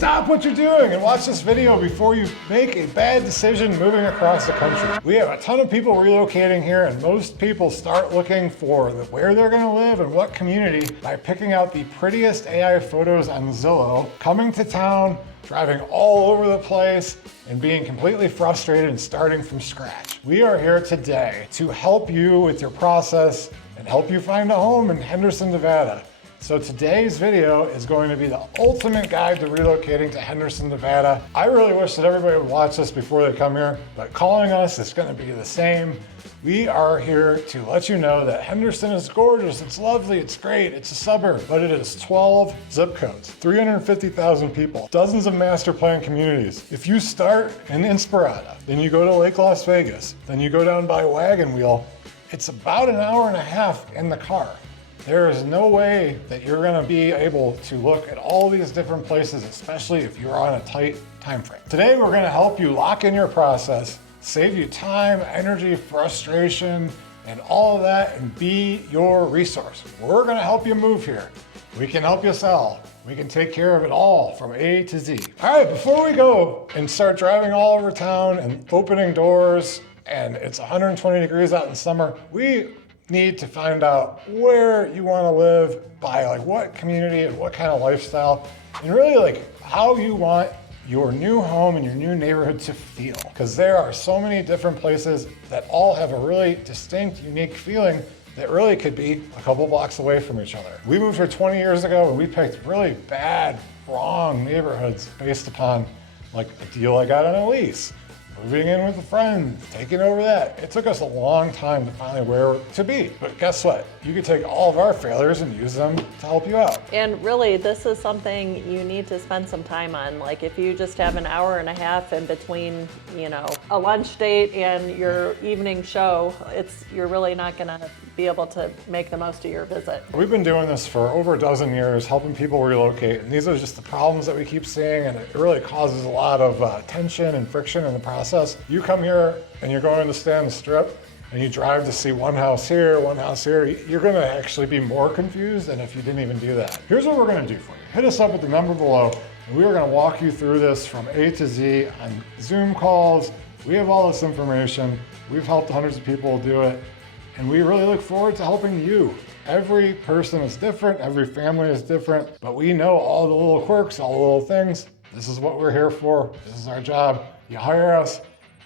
stop what you're doing and watch this video before you make a bad decision moving across the country. We have a ton of people relocating here, and most people start looking for where they're gonna live and what community by picking out the prettiest AI photos on Zillow, coming to town, driving all over the place, and being completely frustrated and starting from scratch. We are here today to help you with your process and help you find a home in Henderson, Nevada. So today's video is going to be the ultimate guide to relocating to Henderson, Nevada. I really wish that everybody would watch this before they come here, but calling us is going to be the same. We are here to let you know that Henderson is gorgeous, it's lovely, it's great, it's a suburb, but it is 12 zip codes, 350,000 people, dozens of master plan communities. If you start in Inspirada, then you go to Lake Las Vegas, then you go down by Wagon Wheel, it's about an hour and a half in the car. There is no way that you're gonna be able to look at all these different places, especially if you're on a tight time frame. Today, we're gonna help you lock in your process, save you time, energy, frustration, and all of that, and be your resource. We're gonna help you move here. We can help you sell. We can take care of it all from A to Z. All right, before we go and start driving all over town and opening doors, and it's 120 degrees out in summer, we need to find out where you want to live, by like what community and what kind of lifestyle, and really like how you want your new home and your new neighborhood to feel. Because there are so many different places that all have a really distinct, unique feeling that really could be a couple blocks away from each other. We moved here 20 years ago and we picked really bad, wrong neighborhoods based upon like a deal I got on a lease, moving in with a friend, taking over that. It took us a long time to find where to be. But guess what? You could take all of our failures and use them to help you out. And really, this is something you need to spend some time on. Like if you just have an hour and a half in between, you know, a lunch date and your evening show, you're really not gonna be able to make the most of your visit. We've been doing this for over a dozen years, helping people relocate. And these are just the problems that we keep seeing. And it really causes a lot of tension and friction in the process. You come here and you're going to stay on the strip and you drive to see one house here, one house here, you're gonna actually be more confused than if you didn't even do that. Here's what we're gonna do for you. Hit us up at the number below and we are gonna walk you through this from A to Z on Zoom calls. We have all this information. We've helped hundreds of people do it and we really look forward to helping you. Every person is different, every family is different, but we know all the little quirks, all the little things. This is what we're here for. This is our job. You hire us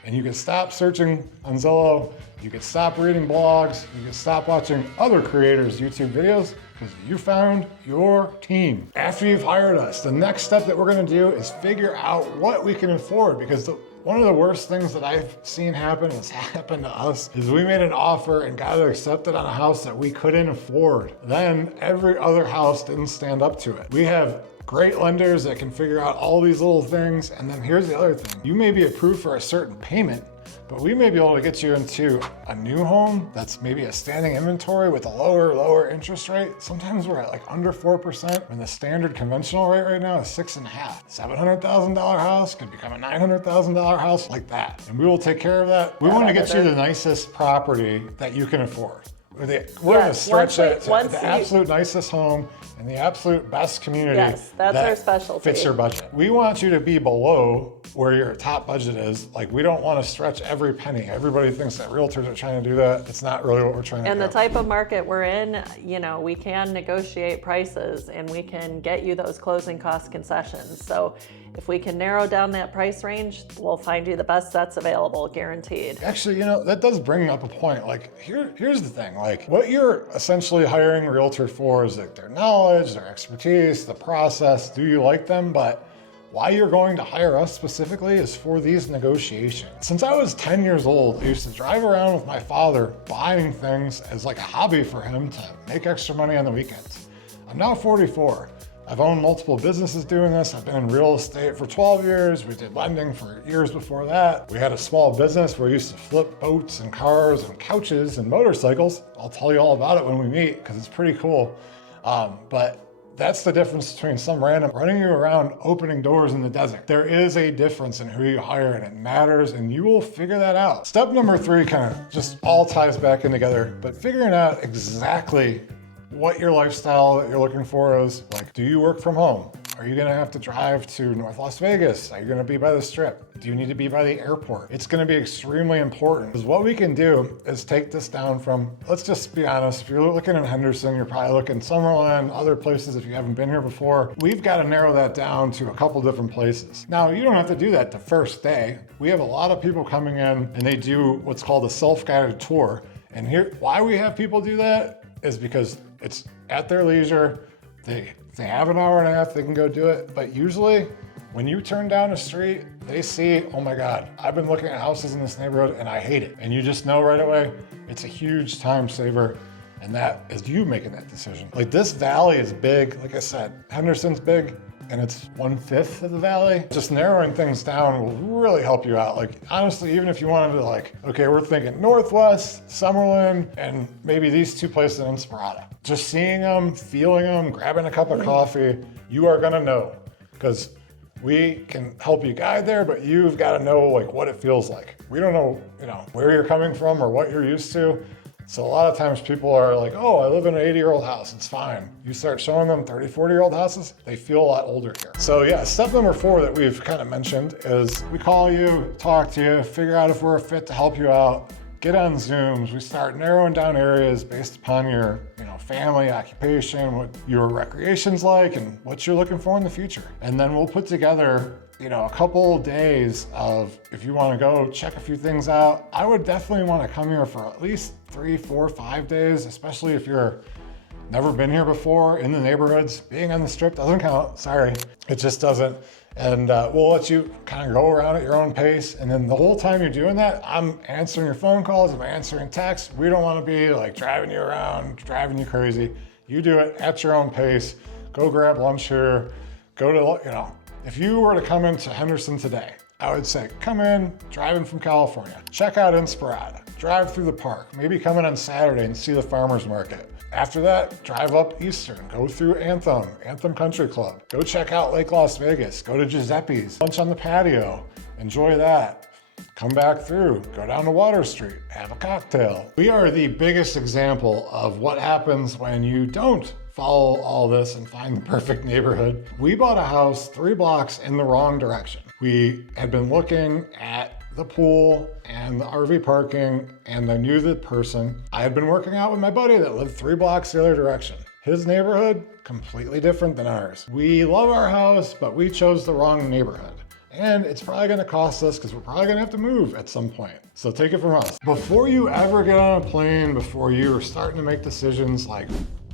and you can stop searching on Zillow. You can stop reading blogs. You can stop watching other creators' YouTube videos because you found your team. After you've hired us, the next step that we're gonna do is figure out what we can afford because one of the worst things that I've seen happen, has happened to us, is we made an offer and got it accepted on a house that we couldn't afford. Then every other house didn't stand up to it. We have great lenders that can figure out all these little things. And then here's the other thing. You may be approved for a certain payment, but we may be able to get you into a new home that's maybe a standing inventory with a lower interest rate. Sometimes we're at like under 4% when the standard conventional rate right now is 6.5. $700,000 house could become a $900,000 house like that. And we will take care of that. We want to get you the nicest property that you can afford. We're going to stretch it to the absolute nicest home in the absolute best community. Yes, that's our specialty. Fits your budget. We want you to be below where your top budget is. Like we don't want to stretch every penny. Everybody thinks that realtors are trying to do that. It's not really what we're trying to do. And the type of market we're in, you know, we can negotiate prices and we can get you those closing cost concessions. So if we can narrow down that price range, we'll find you the best that's available, guaranteed. Actually, you know, that does bring up a point. Like here's the thing, like what you're essentially hiring a realtor for is like their knowledge, their expertise, the process. Do you like them? But why you're going to hire us specifically is for these negotiations. Since I was 10 years old, I used to drive around with my father buying things as like a hobby for him to make extra money on the weekends. I'm now 44. I've owned multiple businesses doing this. I've been in real estate for 12 years. We did lending for years before that. We had a small business where we used to flip boats and cars and couches and motorcycles. I'll tell you all about it when we meet because it's pretty cool. But that's the difference between some random running you around opening doors in the desert. There is a difference in who you hire and it matters and you will figure that out. Step number 3 kind of just all ties back in together, but figuring out exactly what your lifestyle that you're looking for is. Like, do you work from home? Are you gonna have to drive to North Las Vegas? Are you gonna be by the Strip? Do you need to be by the airport? It's gonna be extremely important, because what we can do is take this down from, let's just be honest, if you're looking in Henderson, you're probably looking Summerlin, other places if you haven't been here before. We've got to narrow that down to a couple different places. Now, you don't have to do that the first day. We have a lot of people coming in and they do what's called a self-guided tour. And here, why we have people do that is because it's at their leisure. They have an hour and a half, they can go do it. But usually when you turn down a street, they see, oh my God, I've been looking at houses in this neighborhood and I hate it. And you just know right away, it's a huge time saver. And that is you making that decision. Like, this valley is big. Like I said, Henderson's big and it's 1/5 of the valley. Just narrowing things down will really help you out. Like, honestly, even if you wanted to, like, okay, we're thinking Northwest, Summerlin, and maybe these two places in Inspirada. Just seeing them, feeling them, grabbing a cup of coffee, you are gonna know. Because we can help you guide there, but you've got to know like what it feels like. We don't know, where you're coming from or what you're used to. So a lot of times people are like, oh, I live in an 80-year-old house, it's fine. You start showing them 30, 40-year-old houses, they feel a lot older here. So yeah, step number 4 that we've kind of mentioned is we call you, talk to you, figure out if we're a fit to help you out, get on Zooms. We start narrowing down areas based upon your family, occupation, what your recreation's like, and what you're looking for in the future. And then we'll put together a couple days of, if you want to go check a few things out. I would definitely want to come here for at least 3, 4, 5 days, especially if you're never been here before in the neighborhoods. Being on the Strip doesn't count, sorry, it just doesn't. And we'll let you kind of go around at your own pace. And then the whole time you're doing that, I'm answering your phone calls, I'm answering texts. We don't want to be like driving you around, driving you crazy. You do it at your own pace. Go grab lunch here, go to, if you were to come into Henderson today, I would say, come in, driving from California, check out Inspirada, drive through the park, maybe come in on Saturday and see the farmer's market. After that, drive up Eastern, go through Anthem Country Club, go check out Lake Las Vegas, go to Giuseppe's, lunch on the patio, enjoy that. Come back through, go down to Water Street, have a cocktail. We are the biggest example of what happens when you don't follow all this and find the perfect neighborhood. We bought a house 3 blocks in the wrong direction. We had been looking at the pool and the RV parking, and I knew the person. I had been working out with my buddy that lived 3 blocks the other direction. His neighborhood, completely different than ours. We love our house, but we chose the wrong neighborhood. And it's probably gonna cost us because we're probably gonna have to move at some point. So take it from us. Before you ever get on a plane, before you're starting to make decisions, like,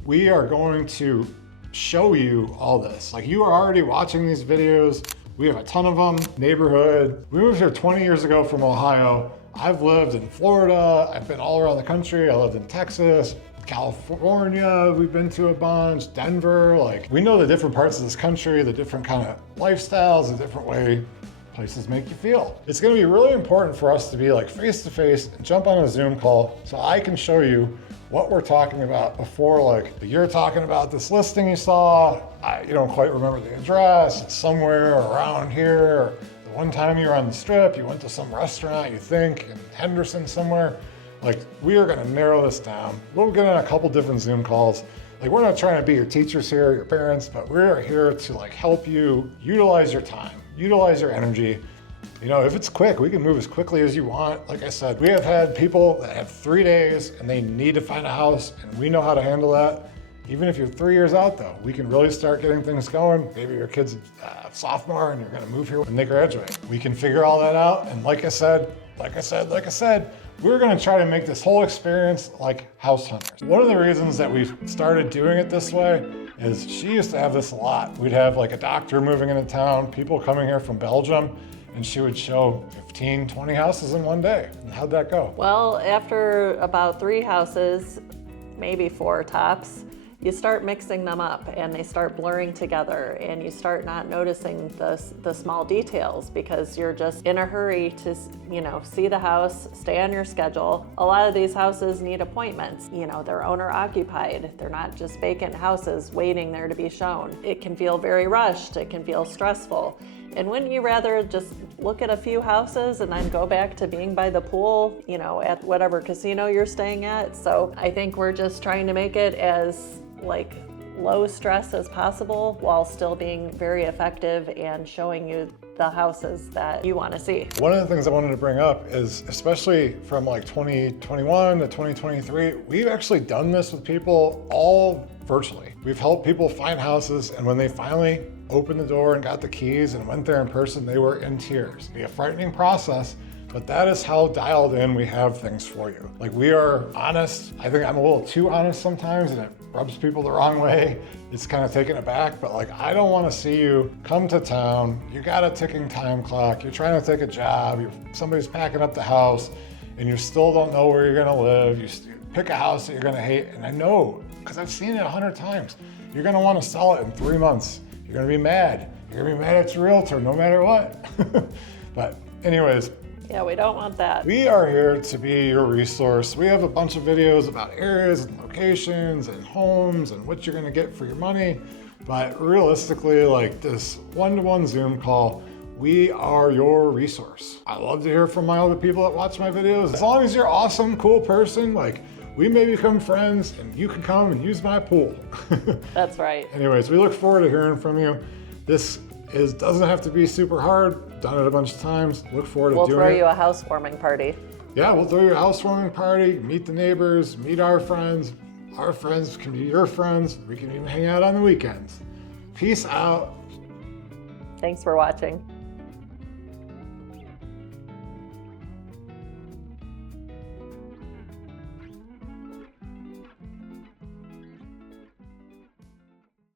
we are going to show you all this. Like, you are already watching these videos. We have a ton of them. Neighborhood. We moved here 20 years ago from Ohio. I've lived in Florida. I've been all around the country. I lived in Texas, California. We've been to a bunch, Denver. Like, we know the different parts of this country, the different kind of lifestyles, the different way places make you feel. It's gonna be really important for us to be like face to face and jump on a Zoom call so I can show you what we're talking about before, like, you're talking about this listing you saw, you don't quite remember the address, it's somewhere around here. The one time you were on the Strip, you went to some restaurant, you think, in Henderson somewhere. Like, we are gonna narrow this down. We'll get on a couple different Zoom calls. Like, we're not trying to be your teachers here, your parents, but we're here to like help you utilize your time, utilize your energy. If it's quick, we can move as quickly as you want. Like I said, we have had people that have 3 days and they need to find a house, and we know how to handle that. Even if you're 3 years out though, we can really start getting things going. Maybe your kid's a sophomore and you're gonna move here when they graduate. We can figure all that out. And like I said, we're gonna try to make this whole experience like house hunters. One of the reasons that we started doing it this way is she used to have this a lot. We'd have like a doctor moving into town, people coming here from Belgium, and she would show 15, 20 houses in one day. And how'd that go? Well, after about 3 houses, maybe 4 tops, you start mixing them up and they start blurring together, and you start not noticing the small details because you're just in a hurry to see the house, stay on your schedule. A lot of these houses need appointments. They're owner occupied. They're not just vacant houses waiting there to be shown. It can feel very rushed. It can feel stressful. And wouldn't you rather just look at a few houses and then go back to being by the pool, at whatever casino you're staying at? So I think we're just trying to make it as like low stress as possible while still being very effective and showing you the houses that you want to see. One of the things I wanted to bring up is, especially from like 2021 to 2023, we've actually done this with people all virtually. We've helped people find houses, and when they finally opened the door and got the keys and went there in person, they were in tears. It'd be a frightening process, but that is how dialed in we have things for you. Like, we are honest. I think I'm a little too honest sometimes, and it rubs people the wrong way. It's kind of taken aback, but like, I don't want to see you come to town. You got a ticking time clock. You're trying to take a job. Somebody's packing up the house, and you still don't know where you're gonna live. You pick a house that you're gonna hate, and I know, because I've seen it 100 times. You're gonna want to sell it in 3 months. You're gonna be mad. You're gonna be mad at your realtor no matter what. But anyways, Yeah, we don't want that. we are here to be your resource. We have a bunch of videos about areas and locations and homes and what you're gonna get for your money. But realistically, like this one-to-one Zoom call, we are your resource. I love to hear from my other people that watch my videos. As long as you're awesome, cool person, like, we may become friends and you can come and use my pool. That's right. Anyways, we look forward to hearing from you. This doesn't have to be super hard. Done it a bunch of times. Look forward to We'll doing throw it. you a housewarming party. Yeah, we'll throw you a housewarming party, meet the neighbors, meet our friends. Our friends can be your friends. We can even hang out on the weekends. Peace out. Thanks for watching.